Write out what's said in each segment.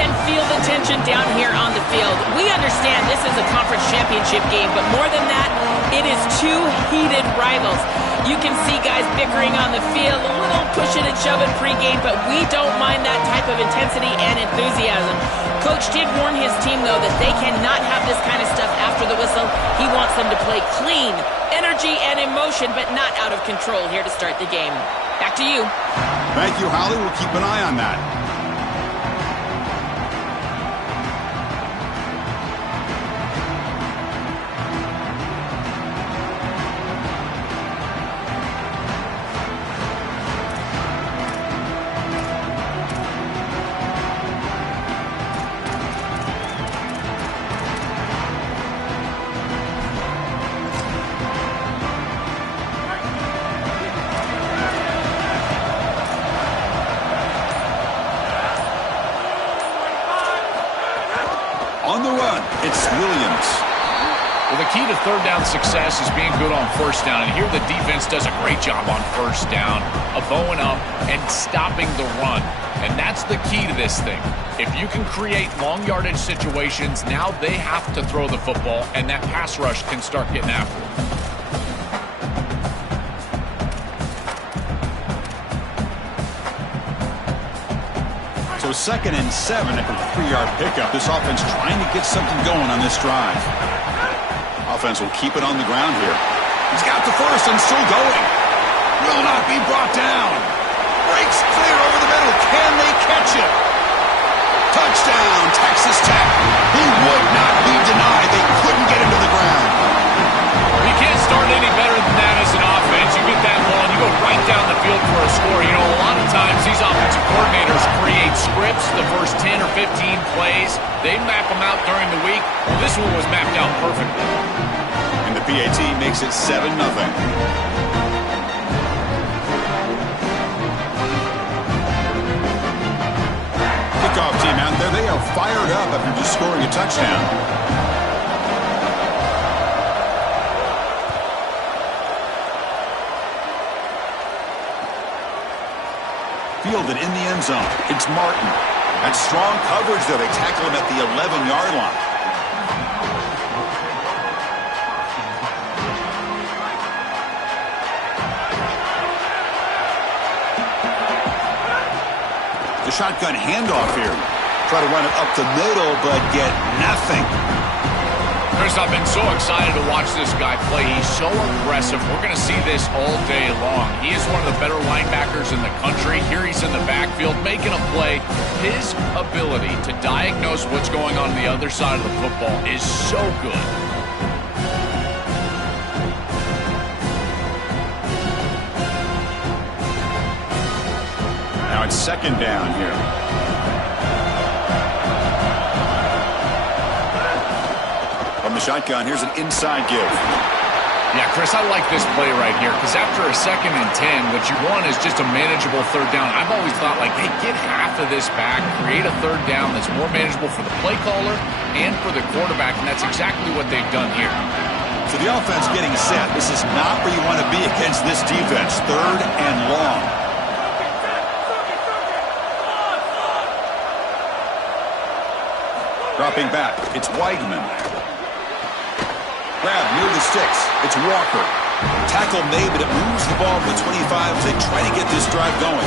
can feel the tension down here on the field. We understand this is a conference championship game, but more than that, it is two heated rivals. You can see guys bickering on the field, a little pushing and shoving pregame, but we don't mind that type of intensity and enthusiasm. Coach did warn his team, though, that they cannot have this kind of stuff after the whistle. He wants them to play clean, energy and emotion, but not out of control here to start the game. Back to you. Thank you, Holly. We'll keep an eye on that. On the run, it's Williams. Well, the key to third down success is being good on first down. And here the defense does a great job on first down of bowing up and stopping the run. And that's the key to this thing. If you can create long yardage situations, now they have to throw the football, and that pass rush can start getting after it. So 2nd and 7 after the 3-yard pickup. This offense trying to get something going on this drive. Offense will keep it on the ground here. He's got the first and still going. Will not be brought down. Breaks clear over the middle. Can they catch it? Touchdown, Texas Tech. He would not be denied. They couldn't get him to the ground. You can't start any better than that as an offense. You get that ball and you go right down the field for a score. You know, a lot of times these offensive coordinators create scripts, the first 10 or 15 plays. They map them out during the week. Well, this one was mapped out perfectly. And the PAT makes it 7-0. Kickoff team out there, they are fired up after just scoring a touchdown. Fielded in the end zone. It's Martin. That's strong coverage, though. They tackle him at the 11-yard line. The shotgun handoff here. Try to run it up the middle, but get nothing. Chris, I've been so excited to watch this guy play. He's so aggressive. We're going to see this all day long. He is one of the better linebackers in the country. Here he's in the backfield making a play. His ability to diagnose what's going on the other side of the football is so good. Now it's 2nd down here. From the shotgun, here's an inside give. Yeah, Chris, I like this play right here because after a 2nd and 10, what you want is just a manageable third down. I've always thought, like, hey, get half of this back, create a third down that's more manageable for the play caller and for the quarterback, and that's exactly what they've done here. So the offense getting set. This is not where you want to be against this defense. 3rd and long. Dropping back, it's Weidman. Grab near the sticks. It's Walker. Tackle made, but it moves the ball to the 25 as they try to get this drive going.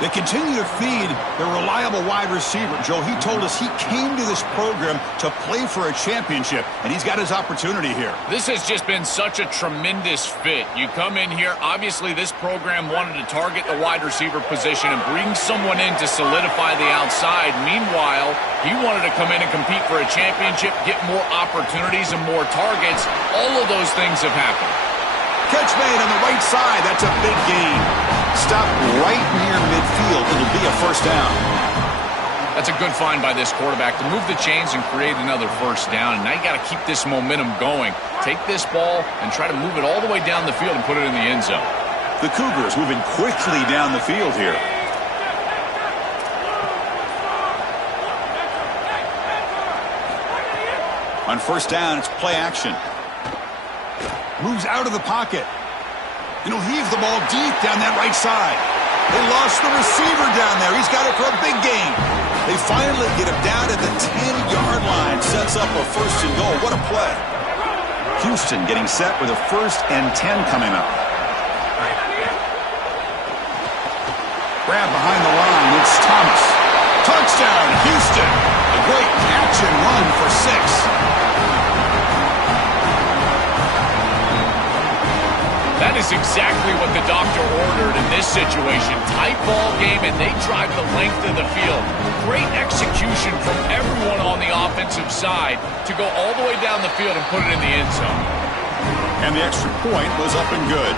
They continue to feed their reliable wide receiver. Joe, he told us he came to this program to play for a championship, and he's got his opportunity here. This has just been such a tremendous fit. You come in here, obviously this program wanted to target the wide receiver position and bring someone in to solidify the outside. Meanwhile, he wanted to come in and compete for a championship, get more opportunities and more targets. All of those things have happened. Catch made on the right side. That's a big gain. Stop right near midfield. It'll be a first down. That's a good find by this quarterback to move the chains and create another first down. And now you got to keep this momentum going. Take this ball and try to move it all the way down the field and put it in the end zone. The Cougars moving quickly down the field here. On first down, it's play action. Moves out of the pocket. And he'll heave the ball deep down that right side. They lost the receiver down there. He's got it for a big gain. They finally get him down at the 10-yard line. Sets up a 1st and goal. What a play. Houston getting set with a 1st and 10 coming up. Grab behind the line. It's Thomas. Touchdown, Houston. A great catch and run for 6. That is exactly what the doctor ordered in this situation. Tight ball game, and they drive the length of the field. Great execution from everyone on the offensive side to go all the way down the field and put it in the end zone. And the extra point was up and good.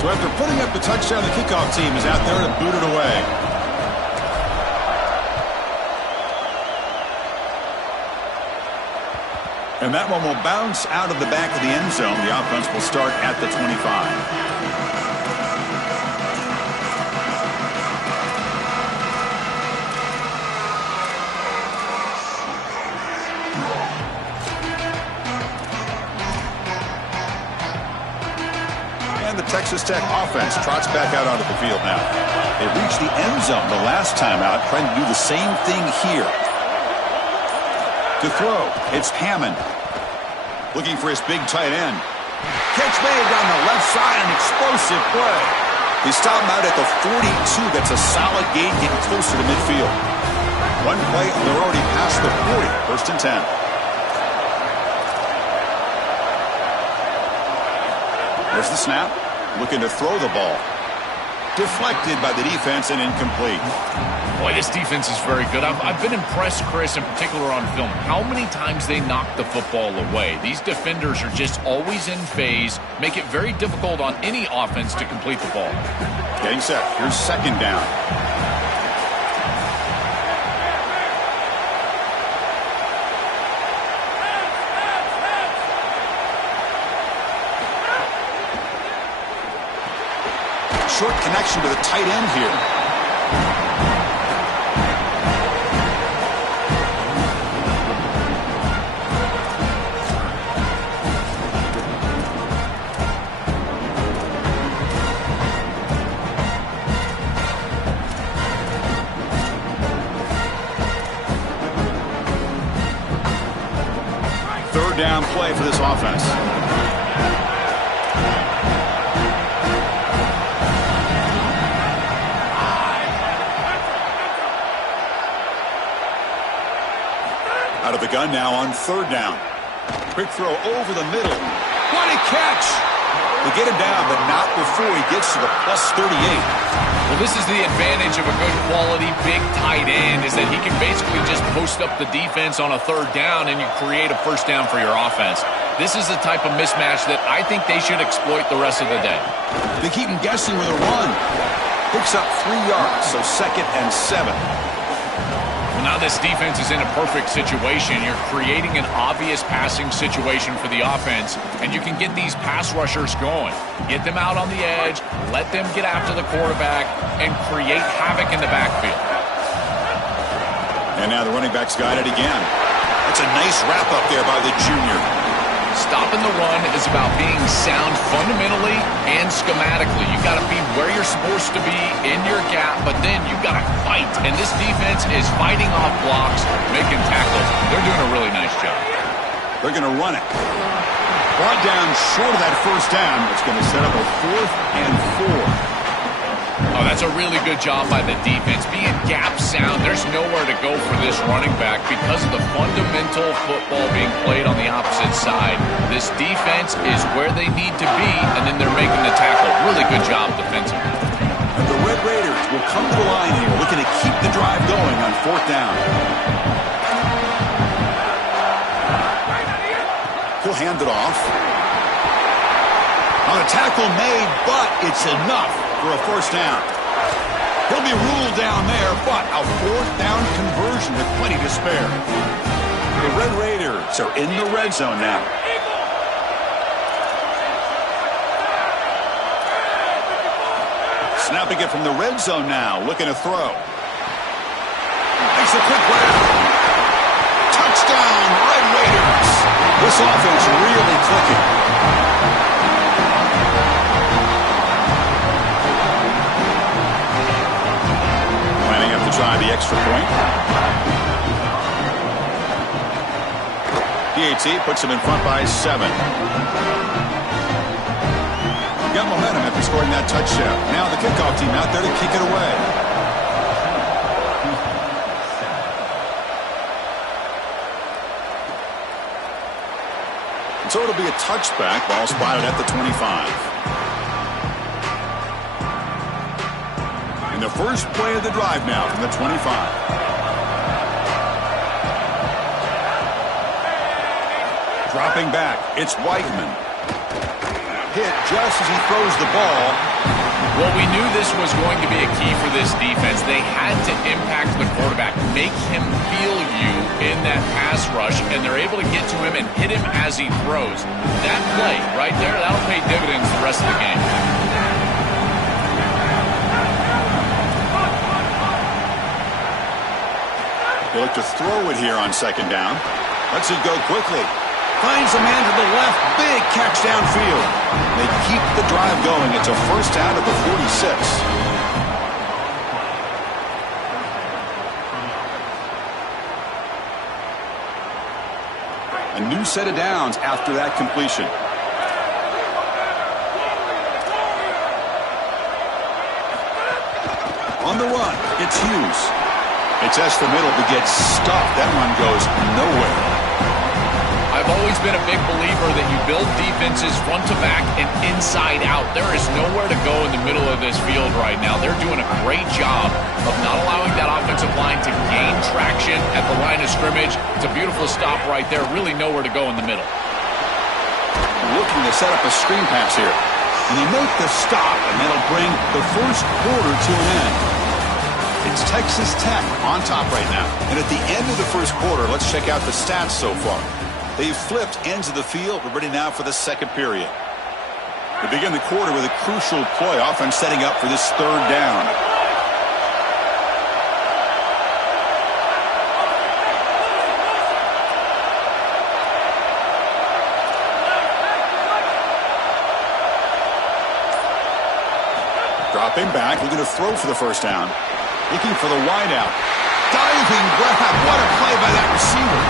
So after putting up the touchdown, the kickoff team is out there to boot it away. And that one will bounce out of the back of the end zone. The offense will start at the 25. And the Texas Tech offense trots back out onto the field now. They reached the end zone the last time out, trying to do the same thing here. To throw, it's Hammond. Looking for his big tight end. Catch made down the left side, an explosive play. They stop him out at the 42. That's a solid gain, getting closer to midfield. One play, and they're already past the 40. 1st and 10. There's the snap. Looking to throw the ball. Deflected by the defense and incomplete. Boy, this defense is very good. I've been impressed, Chris, in particular on film, how many times they knock the football away. These defenders are just always in phase, make it very difficult on any offense to complete the ball. Getting set. Here's 2nd down. Short connection to the tight end here. Third down play for this offense. Out of the gun now on 3rd down. Quick throw over the middle. What a catch! They get him down, but not before he gets to the plus 38. Well, this is the advantage of a good quality big tight end, is that he can basically just post up the defense on a 3rd down and you create a 1st down for your offense. This is the type of mismatch that I think they should exploit the rest of the day. They keep him guessing with a run. Picks up 3 yards, so 2nd and 7. Now this defense is in a perfect situation. You're creating an obvious passing situation for the offense, and you can get these pass rushers going. Get them out on the edge, let them get after the quarterback, and create havoc in the backfield. And now the running back's got it again. That's a nice wrap up there by the junior. Stopping the run is about being sound fundamentally and schematically. You've got to be where you're supposed to be in your gap, but then you've got to fight. And this defense is fighting off blocks, making tackles. They're doing a really nice job. They're going to run it. Brought down short of that 1st down. It's going to set up a 4th and 4. Oh, that's a really good job by the defense. Being gap sound, there's nowhere to go for this running back because of the fundamental football being played on the opposite side. This defense is where they need to be, and then they're making the tackle. Really good job defensively. And the Red Raiders will come to the line here, looking to keep the drive going on 4th down. He'll hand it off. On a tackle made, but it's enough for a 1st down. He'll be ruled down there, but a 4th down conversion with plenty to spare. The Red Raiders are in the red zone now. Snapping it from the red zone now, looking to throw. Makes a quick grab. Touchdown, Red Raiders. This offense really clicking. Try the extra point. Ncca puts him in front by 7. Got momentum after scoring that touchdown. Now the kickoff team out there to kick it away. And so it'll be a touchback. Ball spotted at the 25. And the first play of the drive now from the 25. Dropping back, it's Whiteman. Hit just as he throws the ball. Well, we knew this was going to be a key for this defense. They had to impact the quarterback, make him feel you in that pass rush, and they're able to get to him and hit him as he throws. That play right there, that'll pay dividends the rest of the game. They look to throw it here on second down. Lets it go quickly. Finds a man to the left. Big catch downfield. They keep the drive going. It's a first down at the 46. A new set of downs after that completion. On the run, it's Hughes. It's the middle to get stuffed. That run goes nowhere. I've always been a big believer that you build defenses front to back and inside out. There is nowhere to go in the middle of this field right now. They're doing a great job of not allowing that offensive line to gain traction at the line of scrimmage. It's a beautiful stop right there. Really nowhere to go in the middle. Looking to set up a screen pass here. And they make the stop, and that'll bring the first quarter to an end. It's Texas Tech on top right now. And at the end of the first quarter, let's check out the stats so far. They've flipped ends of the field. We're ready now for the second period. We begin the quarter with a crucial play. Offense setting up for this third down. Dropping back, looking to throw for the first down. Looking for the wideout. Diving grab. What a play by that receiver.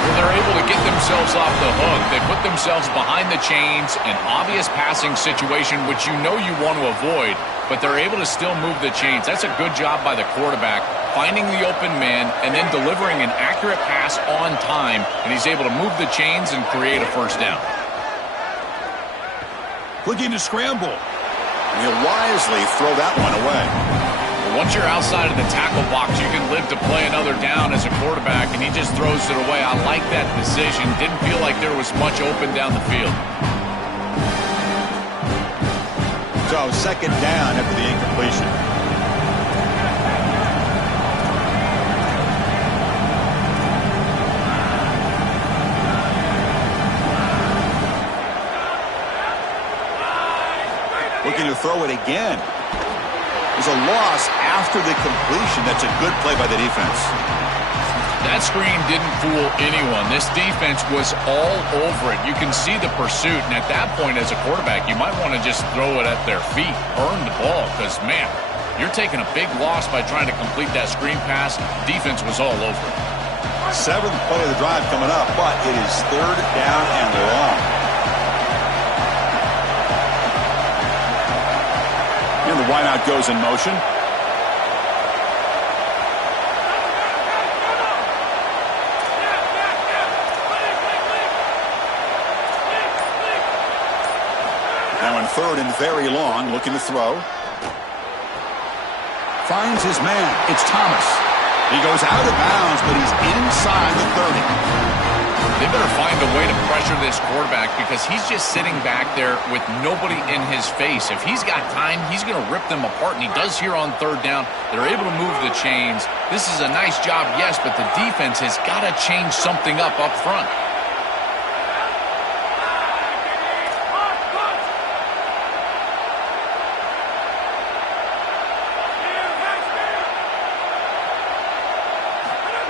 Well, they're able to get themselves off the hook. They put themselves behind the chains, an obvious passing situation, which you know you want to avoid, but they're able to still move the chains. That's a good job by the quarterback, finding the open man and then delivering an accurate pass on time, and he's able to move the chains and create a first down. Looking to scramble. And he'll wisely throw that one away. Once you're outside of the tackle box, you can live to play another down as a quarterback, and he just throws it away. I like that decision. Didn't feel like there was much open down the field. So, second down after the incompletion. Looking to throw it again. There's a loss after the completion. That's a good play by the defense. That screen didn't fool anyone. This defense was all over it. You can see the pursuit, and at that point as a quarterback, you might want to just throw it at their feet, burn the ball, because, man, you're taking a big loss by trying to complete that screen pass. Defense was all over it. Seventh play of the drive coming up, but it is third down and long. And the wideout goes in motion. Now in third and very long, looking to throw. Finds his man. It's Thomas. He goes out of bounds, but he's inside the 30. They better find a way to pressure this quarterback because he's just sitting back there with nobody in his face. If he's got time, he's going to rip them apart, and he does here on third down. They're able to move the chains. This is a nice job, yes, but the defense has got to change something up front.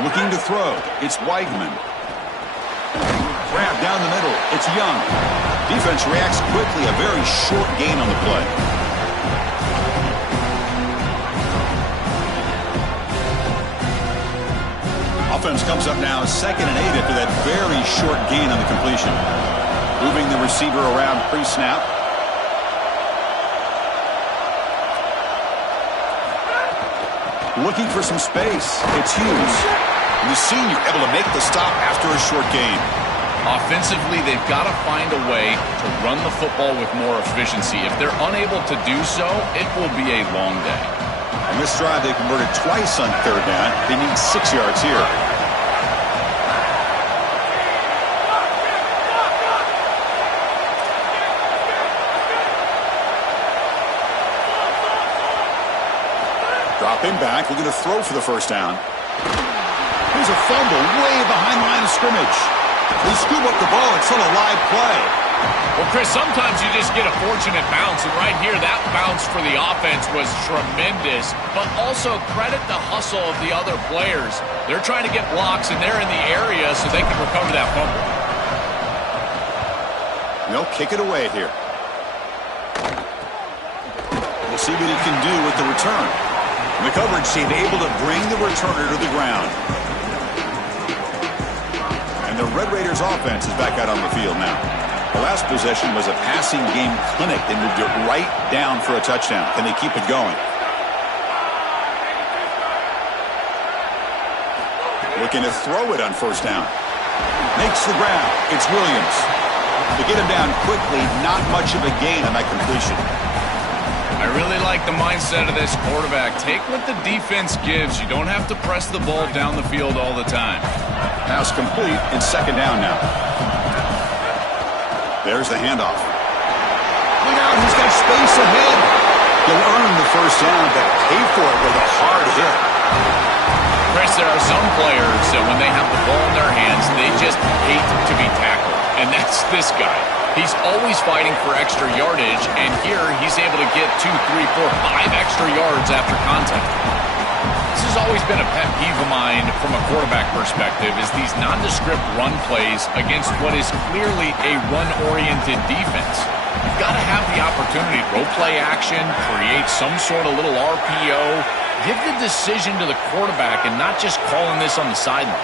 Looking to throw. It's Weigman. Grab down the middle. It's Young. Defense reacts quickly. A very short gain on the play. Offense comes up now 2nd and 8 after that very short gain on the completion. Moving the receiver around pre-snap. Looking for some space. It's Hughes. And the senior able to make the stop after a short gain. Offensively, they've got to find a way to run the football with more efficiency. If they're unable to do so, it will be a long day. On this drive, they converted twice on 3rd down. They need 6 yards here. Dropping back, looking to throw for the 1st down. Here's a fumble way behind the line of scrimmage. They scoop up the ball. It's on a live play. Well, Chris, sometimes you just get a fortunate bounce, and right here, that bounce for the offense was tremendous, but also credit the hustle of the other players. They're trying to get blocks, and they're in the area so they can recover that fumble. They'll kick it away here. We'll see what he can do with the return. The coverage team able to bring the returner to the ground. And the Red Raiders offense is back out on the field now. The last possession was a passing game clinic. They moved it right down for a touchdown. Can they keep it going? Looking to throw it on 1st down. Makes the grab. It's Williams. To get him down quickly, not much of a gain on that completion. I really like the mindset of this quarterback. Take what the defense gives. You don't have to press the ball down the field all the time. Pass complete and 2nd down now. There's the handoff. Look out, he's got space ahead. He'll earn the 1st down, but pay for it with a hard hit. Chris, there are some players that when they have the ball in their hands, they just hate to be tackled. And that's this guy. He's always fighting for extra yardage, and here he's able to get 2, 3, 4, 5 extra yards after contact. This has always been a pet peeve of mine from a quarterback perspective, is these nondescript run plays against what is clearly a run-oriented defense. You've got to have the opportunity to go play action, create some sort of little RPO, give the decision to the quarterback and not just calling this on the sideline.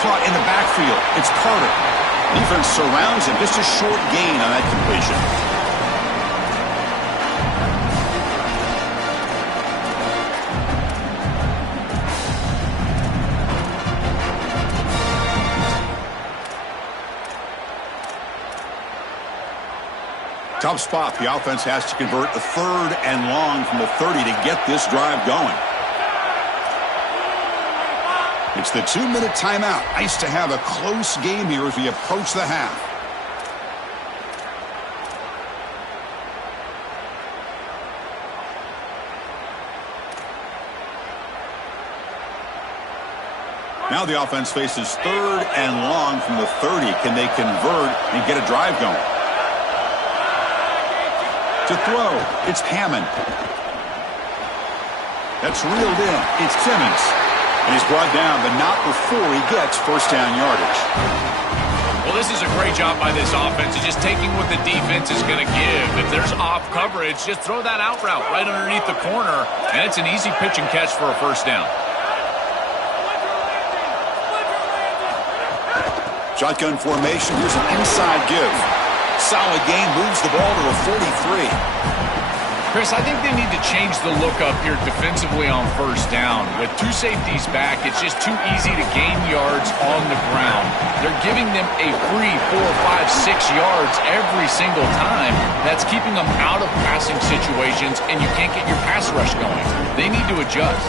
Caught in the backfield. It's Carter. Defense surrounds him. Just a short gain on that completion. Tough spot. The offense has to convert the 3rd and long from the 30 to get this drive going. It's the 2-minute timeout. Nice to have a close game here as we approach the half. Now the offense faces 3rd and long from the 30. Can they convert and get a drive going? To throw, it's Hammond. That's reeled in. It's Simmons. And he's brought down, but not before he gets 1st down yardage. Well, this is a great job by this offense of just taking what the defense is going to give. If there's off coverage, just throw that out route right underneath the corner, and it's an easy pitch and catch for a 1st down. Shotgun formation. Here's an inside give. Solid gain, moves the ball to a 43. Chris, I think they need to change the look up here defensively on 1st down. With 2 safeties back, it's just too easy to gain yards on the ground. They're giving them a free 4, 5, 6 yards every single time. That's keeping them out of passing situations, and you can't get your pass rush going. They need to adjust.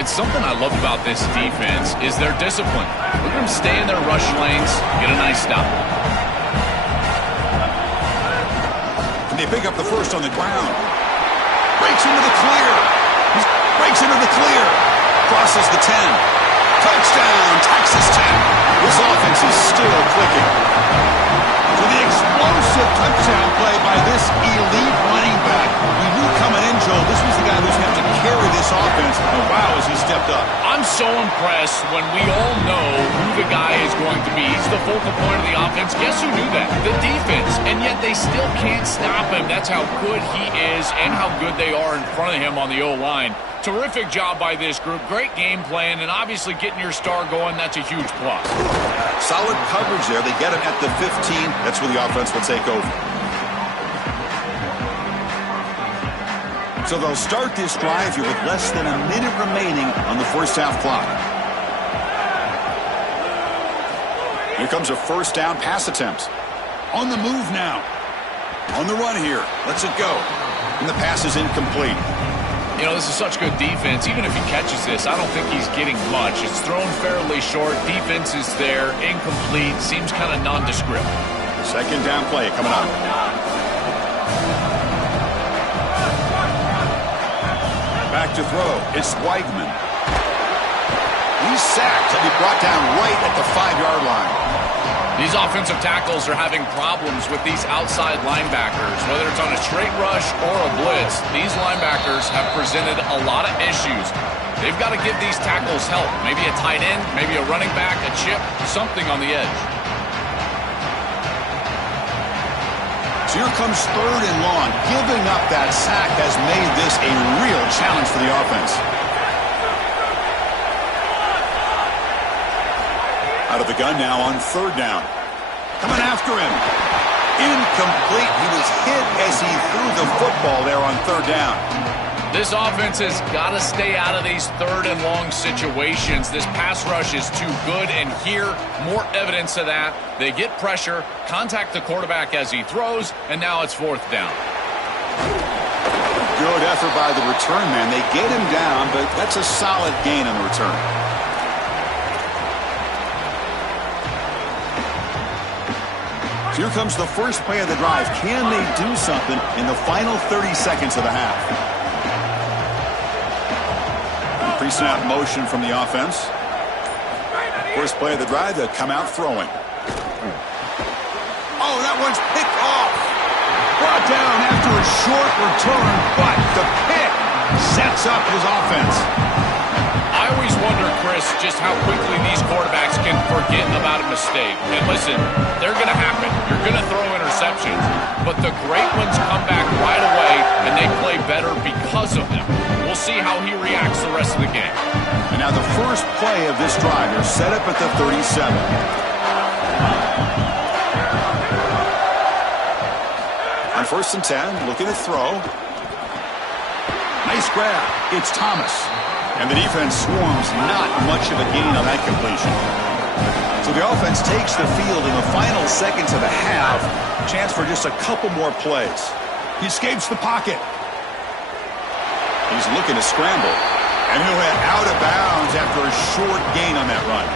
It's something I love about this defense is their discipline. Look at them stay in their rush lanes, get a nice stop. They pick up the 1st on the ground. Breaks into the clear. Breaks into the clear. Crosses the 10. Touchdown, Texas Tech. This offense is still clicking. For the explosive touchdown play by this elite running back. We knew coming in, Joe, this was the guy who's going to carry this offense. And wow, as he stepped up. I'm so impressed when we all know who the guy is going to be. He's the focal point of the offense. Guess who knew that? The defense. And yet they still can't stop him. That's how good he is and how good they are in front of him on the O-line. Terrific job by this group. Great game plan, and obviously getting your star going, that's a huge plus. Solid coverage there. They get him at the 15. That's where the offense will take over. So they'll start this drive here with less than a minute remaining on the first half clock. Here comes a first down pass attempt. On the move now. On the run here. Lets it go. And the pass is incomplete. You know, this is such good defense. Even if he catches this, I don't think he's getting much. It's thrown fairly short. Defense is there. Incomplete. Seems kind of nondescript. Second down play coming up. Back to throw. It's Weigman. He's sacked and he brought down right at the 5-yard line. These offensive tackles are having problems with these outside linebackers. Whether it's on a straight rush or a blitz, these linebackers have presented a lot of issues. They've got to give these tackles help. Maybe a tight end, maybe a running back, a chip, something on the edge. So here comes third and long. Giving up that sack has made this a real challenge for the offense. Out of the gun now on third down. Coming after him. Incomplete. He was hit as he threw the football there on third down. This offense has got to stay out of these third and long situations. This pass rush is too good, and here, more evidence of that. They get pressure, contact the quarterback as he throws, and now it's fourth down. Good effort by the return man. They get him down, but that's a solid gain on the return. Here comes the first play of the drive. Can they do something in the final 30 seconds of the half? Pre-snap motion from the offense. First play of the drive, they'll come out throwing. Oh, that one's picked off. Brought down after a short return, but the pick sets up his offense. I always wonder, Chris, just how quickly these quarterbacks can forget about a mistake. And listen, they're going to happen. You're going to throw interceptions. But the great ones come back right away, and they play better because of them. We'll see how he reacts the rest of the game. And now the first play of this drive, they're set up at the 37. On 1st and 10, looking to throw. Nice grab. It's Thomas. And the defense swarms, not much of a gain on that completion. So the offense takes the field in the final seconds of the half. Chance for just a couple more plays. He escapes the pocket. He's looking to scramble. And he'll head out of bounds after a short gain on that run.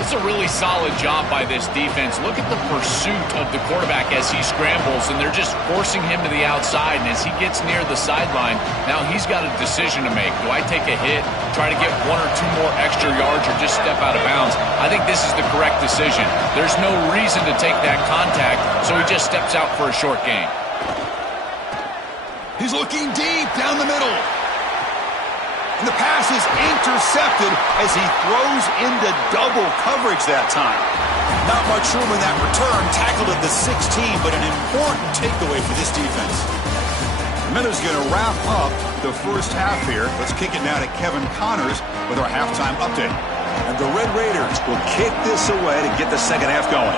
It's a really solid job by this defense. Look at the pursuit of the quarterback as he scrambles, and they're just forcing him to the outside. And as he gets near the sideline, now he's got a decision to make. Do I take a hit, try to get 1 or 2 more extra yards, or just step out of bounds? I think this is the correct decision. There's no reason to take that contact, so he just steps out for a short gain. He's looking deep down the middle. And the pass is intercepted as he throws into double coverage that time. Not much room in that return. Tackled at the 16, but an important takeaway for this defense. The Minnows going to wrap up the first half here. Let's kick it now to Kevin Connors with our halftime update. And the Red Raiders will kick this away to get the second half going.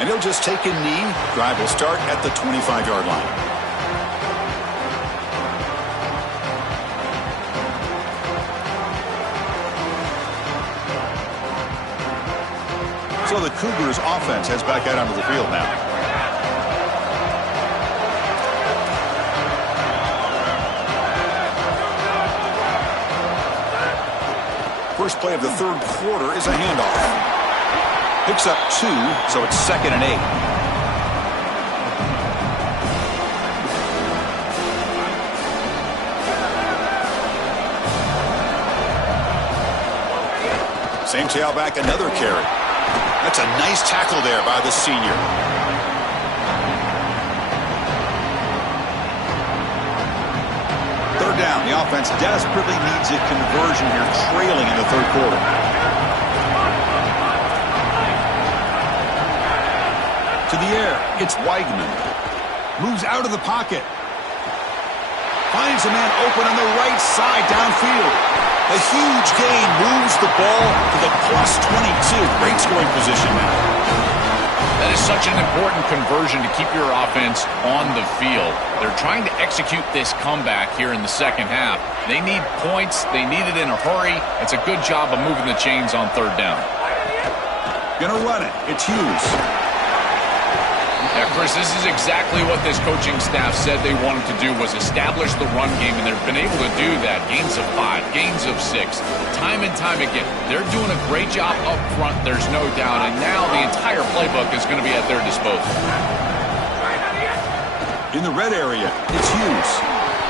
And he'll just take a knee. Drive will start at the 25-yard line. So the Cougars offense heads back out onto the field now. First play of the third quarter is a handoff. Picks up 2, so it's 2nd and 8. Same tailback, another carry. That's a nice tackle there by the senior. Third down. The offense desperately needs a conversion here, trailing in the third quarter. to the air. It's Weigman. Moves out of the pocket. Finds a man open on the right side downfield. A huge gain moves the ball to the +22. Great scoring position now. That is such an important conversion to keep your offense on the field. They're trying to execute this comeback here in the second half. They need points. They need it in a hurry. It's a good job of moving the chains on third down. Gonna run it. It's Hughes. Yeah, Chris, this is exactly what this coaching staff said they wanted to do, was establish the run game, and they've been able to do that. Gains of 5, gains of 6, time and time again. They're doing a great job up front, there's no doubt, and now the entire playbook is going to be at their disposal. In the red area, it's Hughes.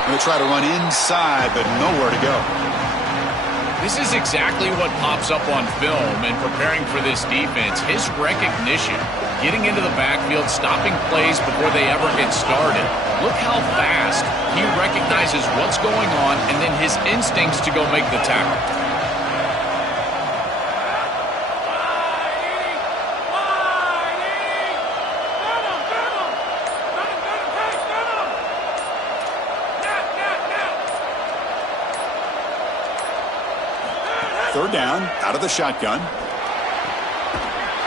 Going to try to run inside, but nowhere to go. This is exactly what pops up on film in preparing for this defense. His recognition, getting into the backfield, stopping plays before they ever get started. Look how fast he recognizes what's going on and then his instincts to go make the tackle. Third down, out of the shotgun.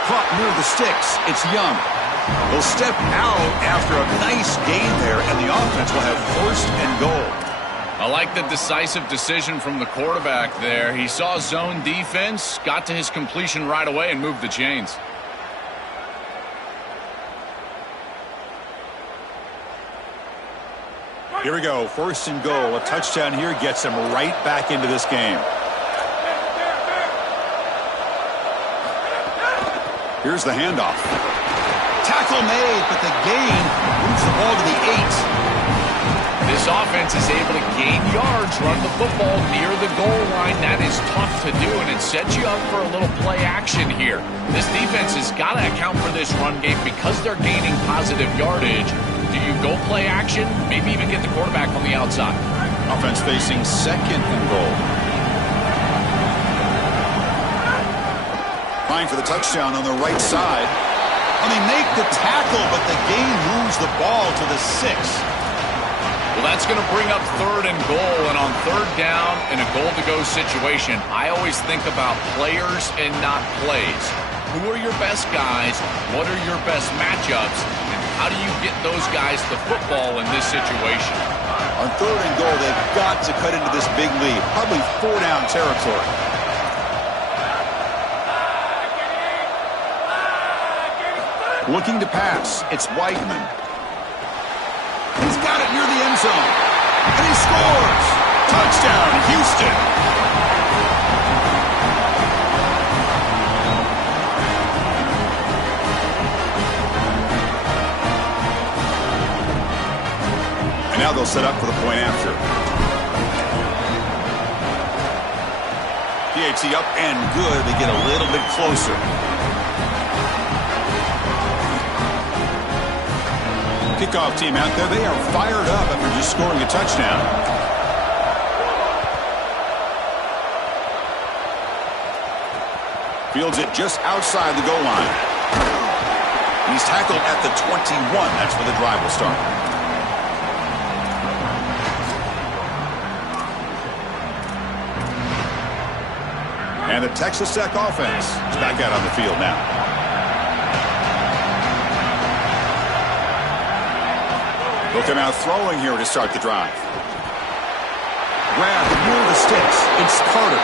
Caught near the sticks. It's Young. They'll step out after a nice gain there, and the offense will have first and goal. I like the decisive decision from the quarterback there. He saw zone defense, got to his completion right away, and moved the chains. Here we go. First and goal. A touchdown here gets them right back into this game. Here's the handoff. Tackle made, but the gain moves the ball to the 8. This offense is able to gain yards, run the football near the goal line. That is tough to do, and it sets you up for a little play action here. This defense has got to account for this run game because they're gaining positive yardage. Do you go play action? Maybe even get the quarterback on the outside. Offense facing second and goal. Trying for the touchdown on the right side. And they make the tackle, but the gain moves the ball to the 6. Well, that's going to bring up third and goal, and on third down in a goal-to-go situation, I always think about players and not plays. Who are your best guys? What are your best matchups? And how do you get those guys the football in this situation? On third and goal, they've got to cut into this big lead. Probably 4-down territory. Looking to pass, it's Weigman. He's got it near the end zone. And he scores! Touchdown, Houston! And now they'll set up for the point after. PAT up and good. They get a little bit closer. Kickoff team out there, they are fired up after just scoring a touchdown. Fields it just outside the goal line. He's tackled at the 21. That's where the drive will start. And the Texas Tech offense is back out on the field now. They'll come out throwing here to start the drive. Grab near the sticks. It's Carter.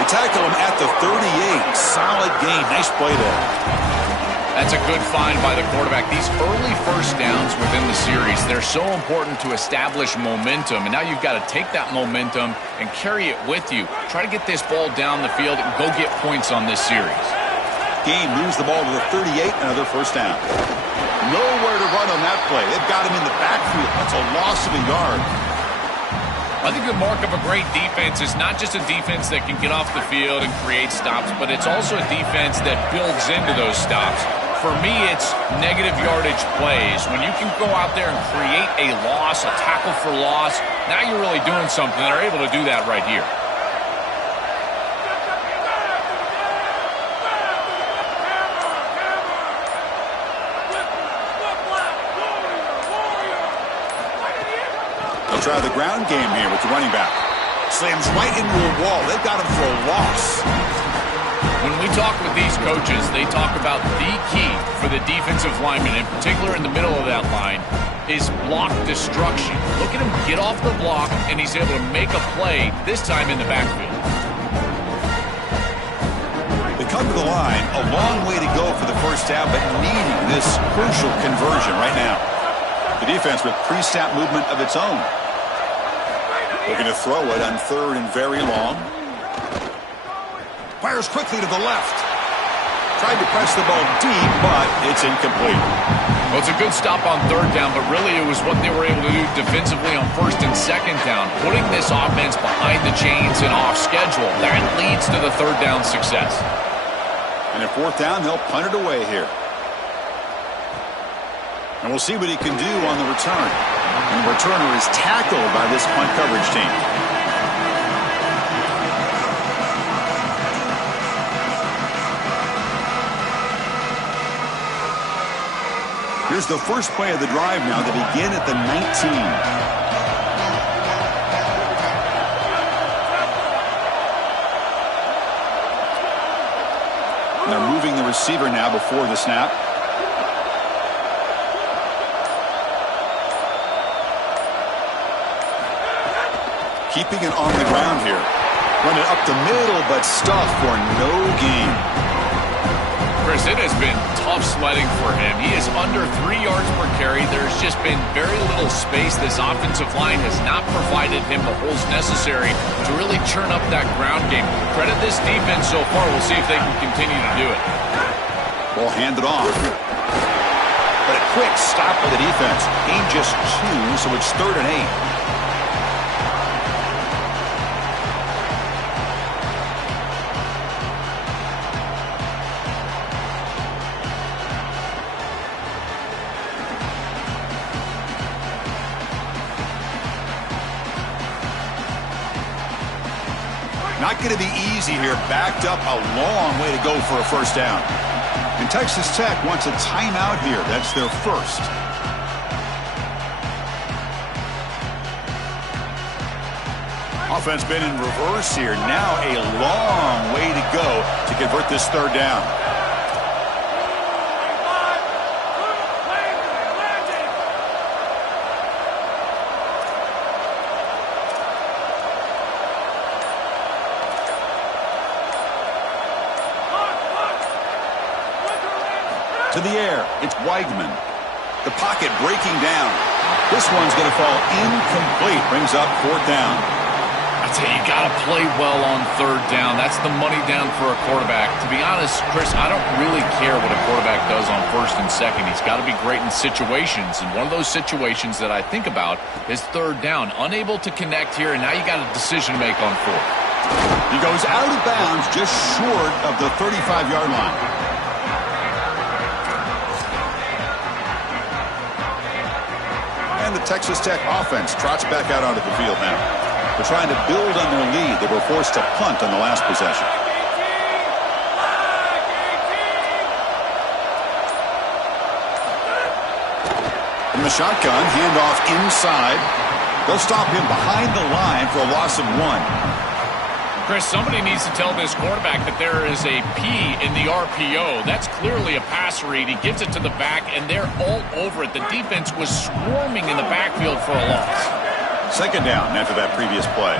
They tackle him at the 38. Solid gain. Nice play there. That's a good find by the quarterback. These early first downs within the series, they're so important to establish momentum. And now you've got to take that momentum and carry it with you. Try to get this ball down the field and go get points on this series. Game moves the ball to the 38. Another first down. Nowhere to run on that play. They've got him in the backfield. That's a loss of a yard. I think the mark of a great defense is not just a defense that can get off the field and create stops, but it's also a defense that builds into those stops. For me, it's negative yardage plays. When you can go out there and create a loss, a tackle for loss, now you're really doing something. They're able to do that right here. They'll try the ground game here with the running back. Slams right into a wall. They've got him for a loss. When we talk with these coaches, they talk about the key for the defensive lineman, in particular in the middle of that line, is block destruction. Look at him get off the block, and he's able to make a play, this time in the backfield. They come to the line, a long way to go for the first down, but needing this crucial conversion right now. The defense with pre-snap movement of its own. Looking to throw it on 3rd and very long. Fires quickly to the left. Tried to press the ball deep, but it's incomplete. Well, it's a good stop on 3rd down, but really it was what they were able to do defensively on 1st and 2nd down. Putting this offense behind the chains and off schedule, that leads to the 3rd down success. And at 4th down, they'll punt it away here. And we'll see what he can do on the return. And the returner is tackled by this punt coverage team. Here's the first play of the drive now. They begin at the 19. And they're moving the receiver now before the snap. Keeping it on the ground here. Run it up the middle, but stuffed for no gain. Chris, it has been tough sledding for him. He is under 3 yards per carry. There's just been very little space. This offensive line has not provided him the holes necessary to really churn up that ground game. Credit this defense so far. We'll see if they can continue to do it. Ball handed off. But a quick stop by the defense. Gain just 2, so it's 3rd and 8. Not going to be easy here. Backed up a long way to go for a first down. And Texas Tech wants a timeout here. That's their first. Offense been in reverse here. Now a long way to go to convert this 3rd down. To the air, it's Weigman. The pocket breaking down. This one's going to fall incomplete. Brings up 4th down. I tell you, you got to play well on 3rd down. That's the money down for a quarterback. To be honest, Chris, I don't really care what a quarterback does on 1st and 2nd. He's got to be great in situations. And one of those situations that I think about is 3rd down. Unable to connect here, and now you got a decision to make on 4th. He goes out of bounds just short of the 35-yard line. And the Texas Tech offense trots back out onto the field now. They're trying to build on their lead. They were forced to punt on the last possession. From the shotgun, handoff inside. They'll stop him behind the line for a loss of 1. Chris, somebody needs to tell this quarterback that there is a P in the RPO. That's clearly a pass read. He gives it to the back, and they're all over it. The defense was swarming in the backfield for a loss. 2nd down after that previous play.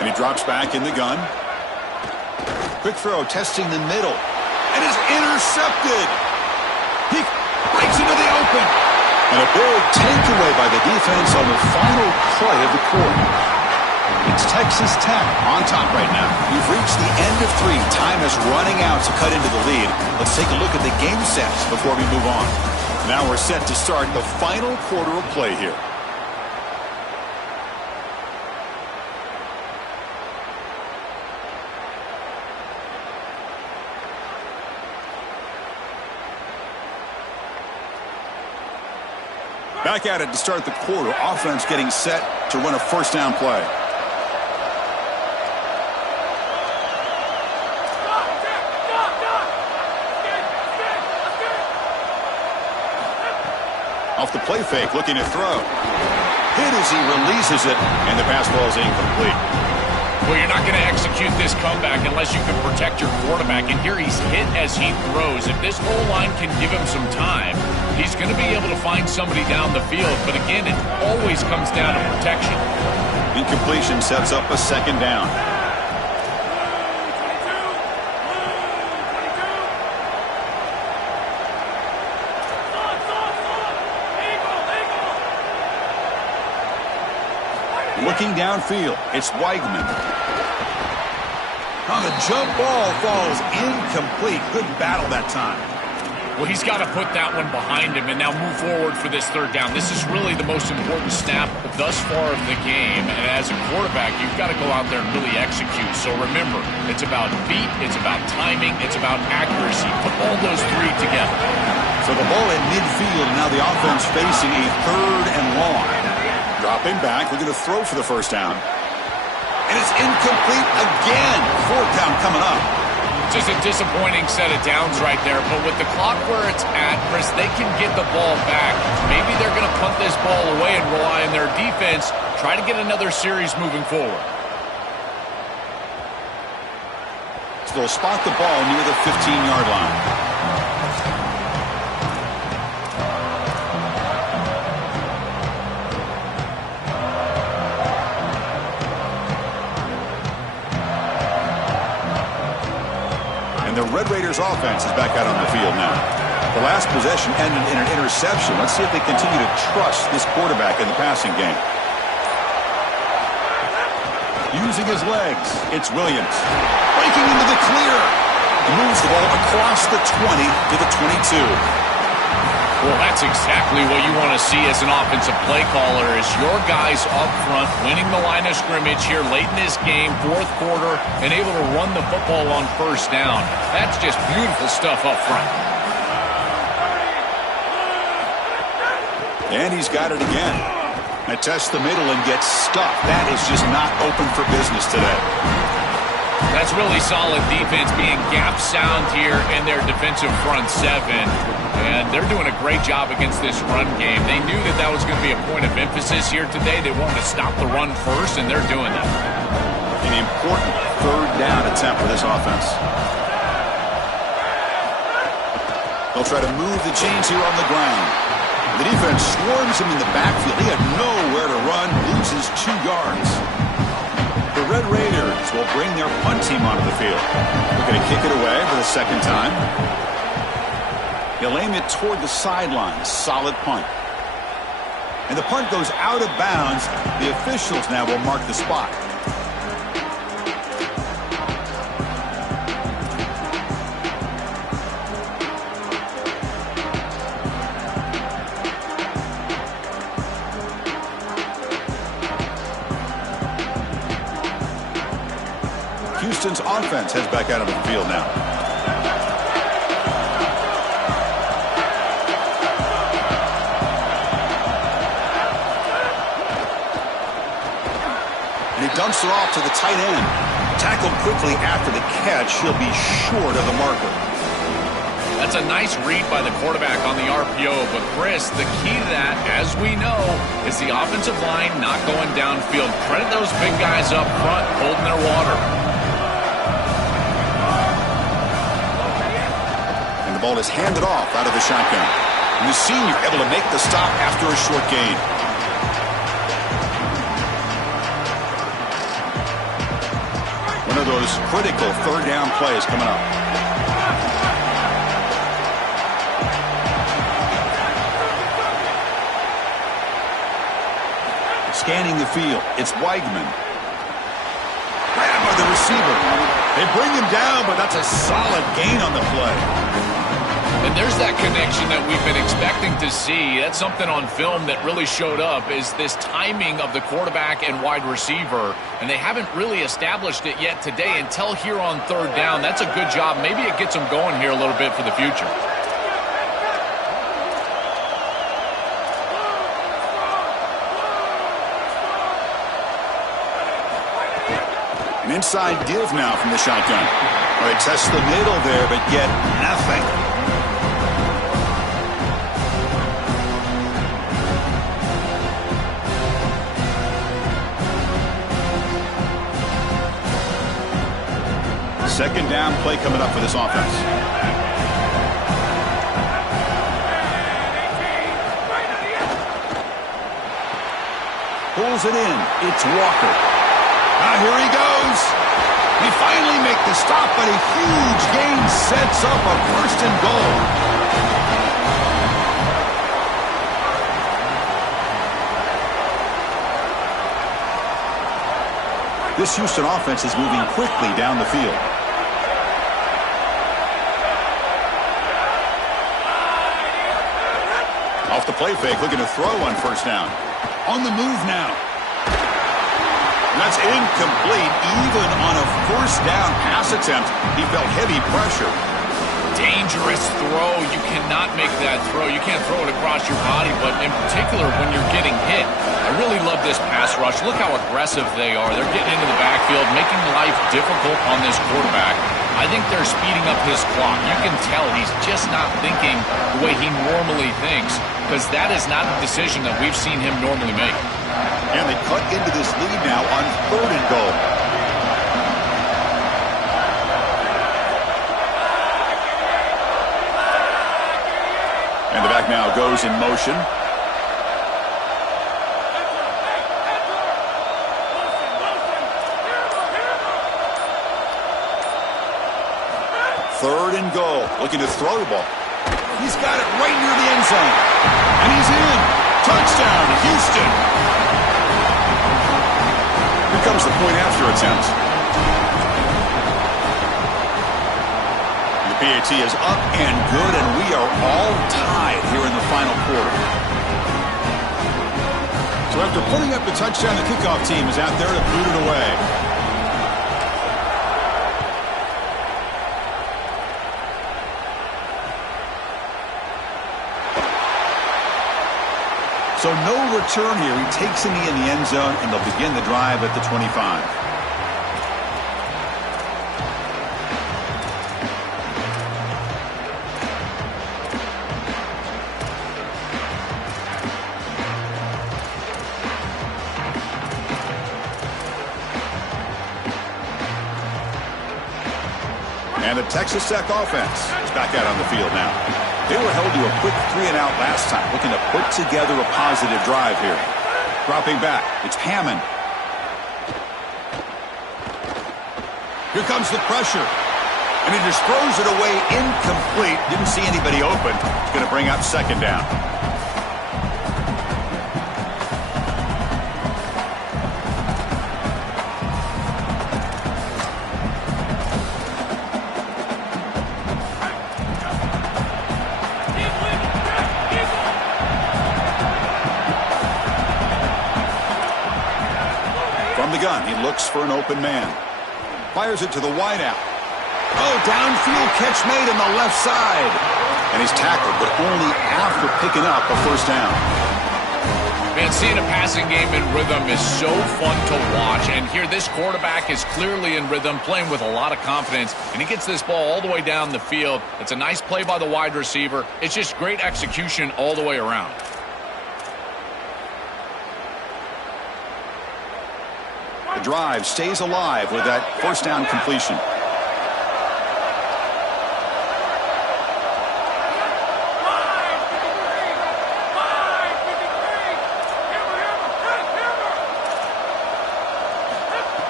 And he drops back in the gun. Quick throw, testing the middle. And is intercepted. He breaks into the open. And a big takeaway by the defense on the final play of the quarter. It's Texas Tech on top right now. We've reached the end of 3. Time is running out to cut into the lead. Let's take a look at the game sets before we move on. Now we're set to start the final quarter of play here. Back at it to start the quarter. Offense getting set to run a first down play. Off the play fake, looking to throw. Hit as he releases it, and the pass ball is incomplete. Well, you're not going to execute this comeback unless you can protect your quarterback. And here he's hit as he throws. If this O-line can give him some time, he's going to be able to find somebody down the field. But again, it always comes down to protection. Incompletion sets up a second down. Looking downfield, it's Weigman. On the jump ball falls incomplete. Good battle that time. Well, he's got to put that one behind him and now move forward for this third down. This is really the most important snap thus far of the game. And as a quarterback, you've got to go out there and really execute. So remember, it's about feet, it's about timing, it's about accuracy. Put all those three together. So the ball at midfield, and now the offense facing a third and long. Dropping back, looking to throw for the first down. And it's incomplete again. Fourth down coming up. Just a disappointing set of downs right there. But with the clock where it's at, Chris, they can get the ball back. Maybe they're going to punt this ball away and rely on their defense. Try to get another series moving forward. So they'll spot the ball near the 15-yard line. The Red Raiders offense is back out on the field now. The last possession ended in an interception. Let's see if they continue to trust this quarterback in the passing game. Using his legs, it's Williams. Breaking into the clear. He moves the ball across the 20 to the 22. Well, that's exactly what you want to see as an offensive play caller, is your guys up front winning the line of scrimmage here late in this game, fourth quarter, and able to run the football on first down. That's just beautiful stuff up front. And he's got it again. Attests the middle and gets stuffed. That is just not open for business today. That's really solid defense, being gap sound here in their defensive front seven. And they're doing a great job against this run game. They knew that that was going to be a point of emphasis here today. They wanted to stop the run first, and they're doing that. An important third down attempt for this offense. They'll try to move the chains here on the ground. The defense swarms him in the backfield. He had nowhere to run, loses 2 yards. The Red Raiders will bring their punt team onto the field. Looking to kick it away for the second time. He'll aim it toward the sideline. Solid punt. And the punt goes out of bounds. The officials now will mark the spot. Houston's offense heads back out of the field now. Dumps it off to the tight end. Tackled quickly after the catch. He'll be short of the marker. That's a nice read by the quarterback on the RPO. But, Chris, the key to that, as we know, is the offensive line not going downfield. Credit those big guys up front holding their water. And the ball is handed off out of the shotgun. And the senior able to make the stop after a short gain. One of those critical third down plays coming up. Scanning the field, it's Weigman. Grab by the receiver. They bring him down, but that's a solid gain on the play. And there's that connection that we've been expecting to see. That's something on film that really showed up, is this timing of the quarterback and wide receiver. And they haven't really established it yet today until here on third down. That's a good job. Maybe it gets them going here a little bit for the future. An inside give now from the shotgun. Well, they test the middle there, but get nothing. Second down play coming up for this offense. Pulls it in. It's Walker. Here he goes. They finally make the stop, but a huge gain sets up a first and goal. This Houston offense is moving quickly down the field. Off the play fake, looking to throw on first down. On the move now. And that's incomplete. Even on a first down pass attempt, he felt heavy pressure. Dangerous throw. You cannot make that throw. You can't throw it across your body, but in particular when you're getting hit. I really love this pass rush. Look how aggressive they are. They're getting into the backfield, making life difficult on this quarterback. I think they're speeding up his clock. You can tell he's just not thinking the way he normally thinks, because that is not a decision that we've seen him normally make. And they cut into this lead now on third and goal. And the back now goes in motion. Third and goal. Looking to throw the ball. He's got it right near the end zone. And he's in. Touchdown, Houston. Here comes the point after attempt. The PAT is up and good, and we are all tied here in the final quarter. So after putting up the touchdown, the kickoff team is out there to boot it away. So no return here. He takes a knee in the end zone, and they'll begin the drive at the 25. And the Texas Tech offense is back out on the field now. They were held to a quick 3-and-out last time, looking to put together a positive drive here. Dropping back, it's Hammond. Here comes the pressure. And he just throws it away incomplete. Didn't see anybody open. It's going to bring up second down. Gun. He looks for an open man. Fires it to the wideout. Oh, downfield catch made on the left side. And he's tackled, but only after picking up a first down. Man, seeing a passing game in rhythm is so fun to watch. And here, this quarterback is clearly in rhythm, playing with a lot of confidence. And he gets this ball all the way down the field. It's a nice play by the wide receiver. It's just great execution all the way around. The drive stays alive with that first down completion.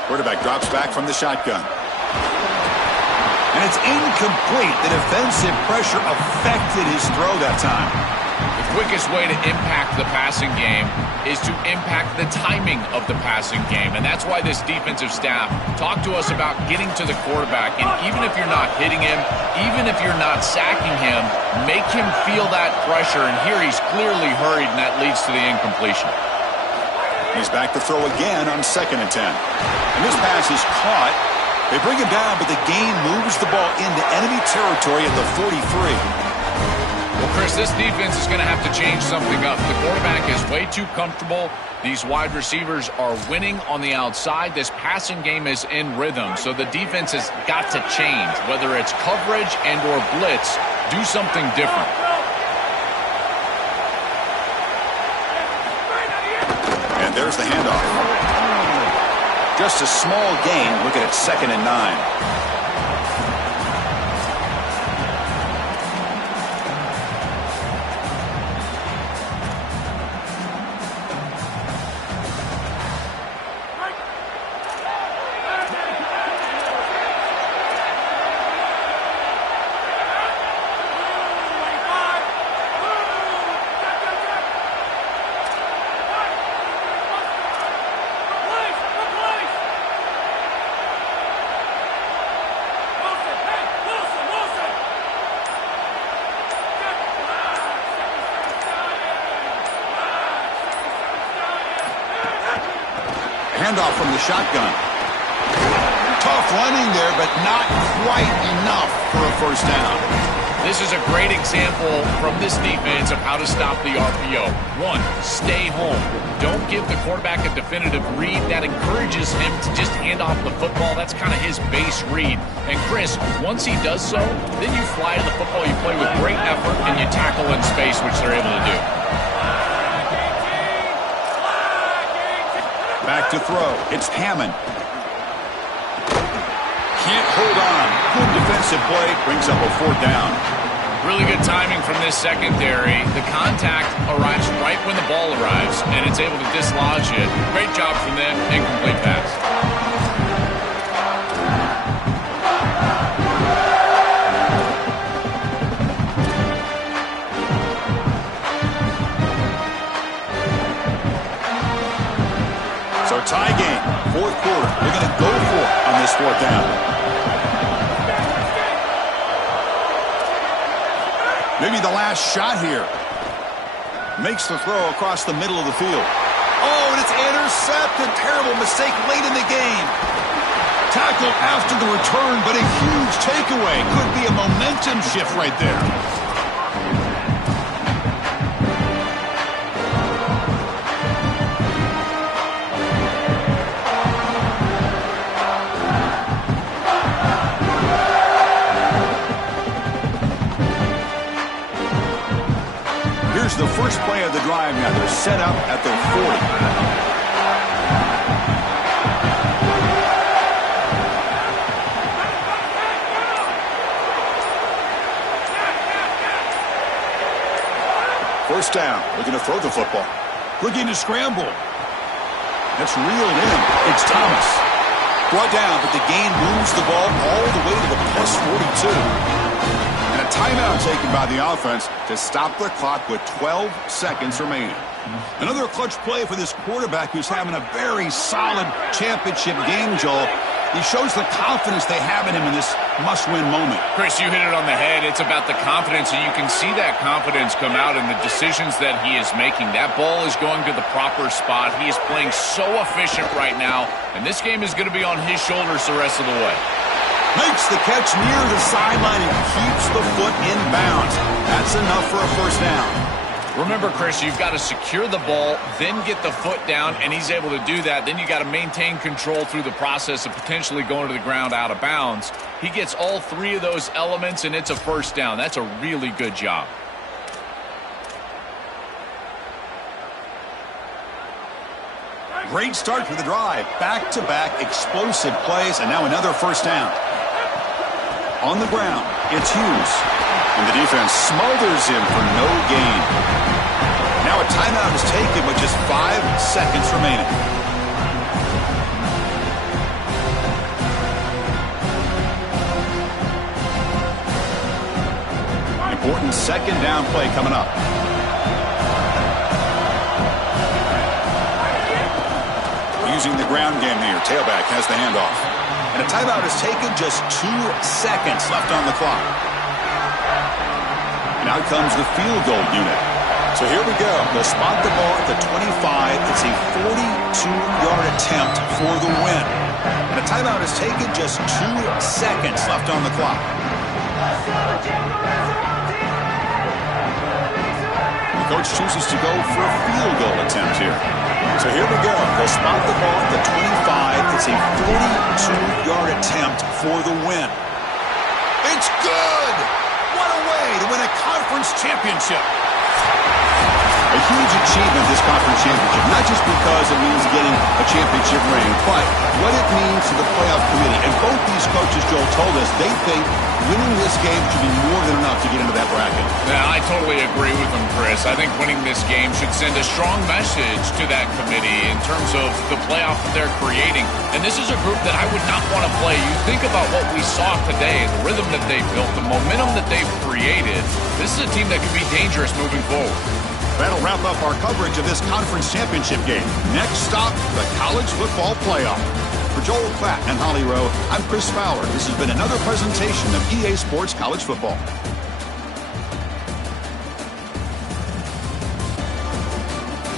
Quarterback drops back from the shotgun. And it's incomplete. The defensive pressure affected his throw that time. The quickest way to impact the passing game is to impact the timing of the passing game. And that's why this defensive staff talk to us about getting to the quarterback. And even if you're not hitting him, even if you're not sacking him, make him feel that pressure. And here he's clearly hurried, and that leads to the incompletion. He's back to throw again on 2nd and 10. And this pass is caught. They bring him down, but the gain moves the ball into enemy territory at the 43. Well, Chris, this defense is going to have to change something up. The quarterback is way too comfortable. These wide receivers are winning on the outside. This passing game is in rhythm, so the defense has got to change. Whether it's coverage and or blitz, do something different. And there's the handoff. Just a small gain. Looking at 2nd and 9. handoff from the shotgun. Tough running there, but not quite enough for a first down. This is a great example from this defense of how to stop the RPO. One, stay home. Don't give the quarterback a definitive read. That encourages him to just hand off the football. That's kind of his base read. And Chris, once he does so, then you fly to the football, you play with great effort, and you tackle in space, which they're able to do. Back to throw. It's Hammond. Can't hold on. Good defensive play. Brings up a fourth down. Really good timing from this secondary. The contact arrives right when the ball arrives, and it's able to dislodge it. Great job from them. Incomplete pass. So tie game, fourth quarter. They're going to go for it on this fourth down. Maybe the last shot here. Makes the throw across the middle of the field. Oh, and it's intercepted. Terrible mistake late in the game. Tackle after the return, but a huge takeaway. Could be a momentum shift right there. The first play of the drive now. They're set up at their 40. First down. Looking to throw the football. Looking to scramble. That's reeled in. It's Thomas. Brought down, but the gain moves the ball all the way to the plus 42. And a timeout taken by the offense to stop the clock with 12 seconds remaining. Another clutch play for this quarterback who's having a very solid championship game, Joel. He shows the confidence they have in him in this must-win moment. Chris, you hit it on the head. It's about the confidence, and you can see that confidence come out in the decisions that he is making. That ball is going to the proper spot. He is playing so efficient right now, and this game is going to be on his shoulders the rest of the way. Makes the catch near the sideline and keeps the foot in bounds. That's enough for a first down. Remember, Chris, you've got to secure the ball, then get the foot down, and he's able to do that. Then you got to maintain control through the process of potentially going to the ground out of bounds. He gets all three of those elements, and it's a first down. That's a really good job. Great start for the drive. Back-to-back explosive plays, and now another first down. On the ground, it's Hughes. And the defense smothers him for no gain. Now a timeout is taken with just 5 seconds remaining. Important second down play coming up. Using the ground game here. Tailback has the handoff. And a timeout is taken, just 2 seconds left on the clock. And out comes the field goal unit. So here we go. They'll spot the ball at the 25. It's a 42-yard attempt for the win. And a timeout is taken, just 2 seconds left on the clock. The coach chooses to go for a field goal attempt here. So here we go. They'll spot the ball at the 25. It's a 42-yard attempt for the win. It's good! What a way to win a conference championship. A huge achievement, this conference championship, not just because it means getting a championship ring, but what it means to the playoff committee. And both these coaches, Joel, told us they think winning this game should be more than enough to get into that bracket. Yeah, I totally agree with them, Chris. I think winning this game should send a strong message to that committee in terms of the playoff that they're creating. And this is a group that I would not want to play. You think about what we saw today, the rhythm that they built, the momentum that they've created. This is a team that could be dangerous moving forward. That'll wrap up our coverage of this conference championship game. Next stop, the college football playoff. For Joel Klatt and Holly Rowe, I'm Chris Fowler. This has been another presentation of EA Sports College Football.